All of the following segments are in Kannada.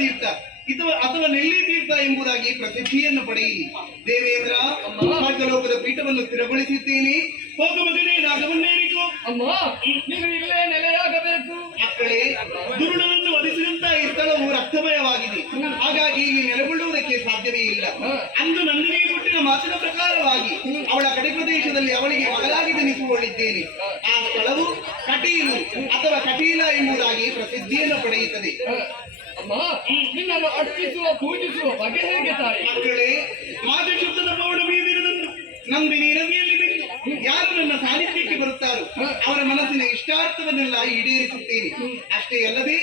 ತೀರ್ಥ ಅಥವಾ ನೆಲ್ಲಿ ತೀರ್ಥ ಎಂಬುದಾಗಿ ಪ್ರಸಿದ್ಧಿಯನ್ನು ಪಡೆಯಿರಿ. ದೇವೇಂದ್ರ, ಸ್ವರ್ಗಲೋಕದ ಪೀಠವನ್ನು ಸ್ಥಿರಗೊಳಿಸಿದ್ದೇನೆ. ಹೋಗ ಮಗನೇ, ನಾಗವನ್ನೇರಿಕೋ. ಅಮ್ಮ, ನೀನು ಇಲ್ಲೇ ನೆಲೆಯಾಗಬೇಕು. ಮಕ್ಕಳೇ, ದುರುಳನನ್ನು ವಧಿಸಿದಂತ ಈ ಸ್ಥಳವು ರಕ್ತಮಯವಾಗಿದೆ. ಹಾಗಾಗಿ ಇಲ್ಲಿ ನೆಲೆಗೊಳ್ಳುವುದಕ್ಕೆ ಸಾಧ್ಯವೇ ಇಲ್ಲ. ಅಂದು ನಂದಿನಿಗೆ ಕೊಟ್ಟಿನ ಮಾತಿನ ಪ್ರಕಾರವಾಗಿ ಅವಳ ಕಡೆ ಪ್ರದೇಶದಲ್ಲಿ ಅವಳಿಗೆ ಮಗಳಾಗಿ ಜನಿಸಿಕೊಳ್ಳಿದ್ದೇನೆ. ಆ ಸ್ಥಳವು ಕಟೀಲು ಅಥವಾ ಕಟೀಲ ಎಂಬುದಾಗಿ ಪ್ರಸಿದ್ಧಿಯನ್ನು ಪಡೆಯುತ್ತದೆ. ಅಮ್ಮ, ನಿನ್ನನ್ನು ಅರ್ಚಿಸುವ ಪೂಜಿಸುವ ಬಗೆ ಹೇಗೆ ತಾಯಿ? ಮಕ್ಕಳೇ, ಮಾತೃಶುದ್ಧದ ಪೌರ್ಣಮಿ ದಿನದಂದು ನಂದಿನಿ ನದಿಯಲ್ಲಿ ಬಿದ್ದು ಯಾರು ನನ್ನ ಸಾನ್ನಿಧ್ಯಕ್ಕೆ ಬರುತ್ತಾರೋ ಅವರ ಮನಸ್ಸಿನ ಇಷ್ಟಾರ್ಥವನ್ನೆಲ್ಲ ಈಡೇರಿಸುತ್ತೇನೆ. ಅಷ್ಟೇ ಅಲ್ಲದೆ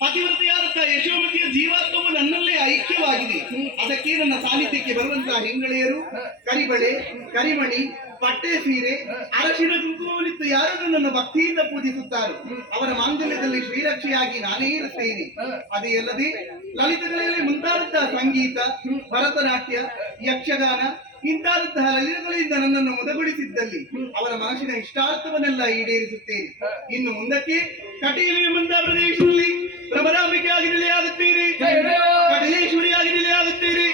ಪತಿವ್ರತೆಯಾದಂತಹ ಯಶೋಮತಿಯ ಜೀವಾತ್ಮವು ನನ್ನಲ್ಲೇ ಐಕ್ಯವಾಗಿದೆ. ಅದಕ್ಕೆ ನನ್ನ ಸಾನ್ನಿಧ್ಯಕ್ಕೆ ಬರುವಂತಹ ಹೆಂಗಳೆಯರು ಕರಿಬಳೆ, ಕರಿಮಣಿ, ಪಟ್ಟೆ ಸೀರೆ, ಅರಶಿನ ಕುಂಕುಮವನ್ನಿತ್ತು ಯಾರು ನನ್ನನ್ನು ಭಕ್ತಿಯಿಂದ ಪೂಜಿಸುತ್ತಾರೋ ಅವರ ಮಾಂಗಲ್ಯದಲ್ಲಿ ಶ್ರೀರಕ್ಷೆಯಾಗಿ ನಾನೇ ಇರುತ್ತೇನೆ. ಅದೇ ಅಲ್ಲದೆ ಲಲಿತಗಳಲ್ಲಿ ಮುಂತಾದಂತಹ ಸಂಗೀತ, ಭರತನಾಟ್ಯ, ಯಕ್ಷಗಾನ ಇಂತಾದಂತಹ ಲಲಿತಗಳಿಂದ ನನ್ನನ್ನು ಮುದಗೊಳಿಸಿದ್ದಲ್ಲಿ ಅವರ ಮನಸ್ಸಿನ ಇಷ್ಟಾರ್ಥವನ್ನೆಲ್ಲ ಈಡೇರಿಸುತ್ತೇನೆ. ಇನ್ನು ಮುಂದಕ್ಕೆ ಕಟೀಲು ಎಂಬಂತಹ ಪ್ರದೇಶದಲ್ಲಿ ಭ್ರಮರಾಂಬಿಕೆಯಾಗಿ ನೆಲೆಯಾಗುತ್ತೀರಿ, ಕಟಲೇಶ್ವರಿಯಾಗಿ ನೆಲೆಯಾಗುತ್ತೀರಿ.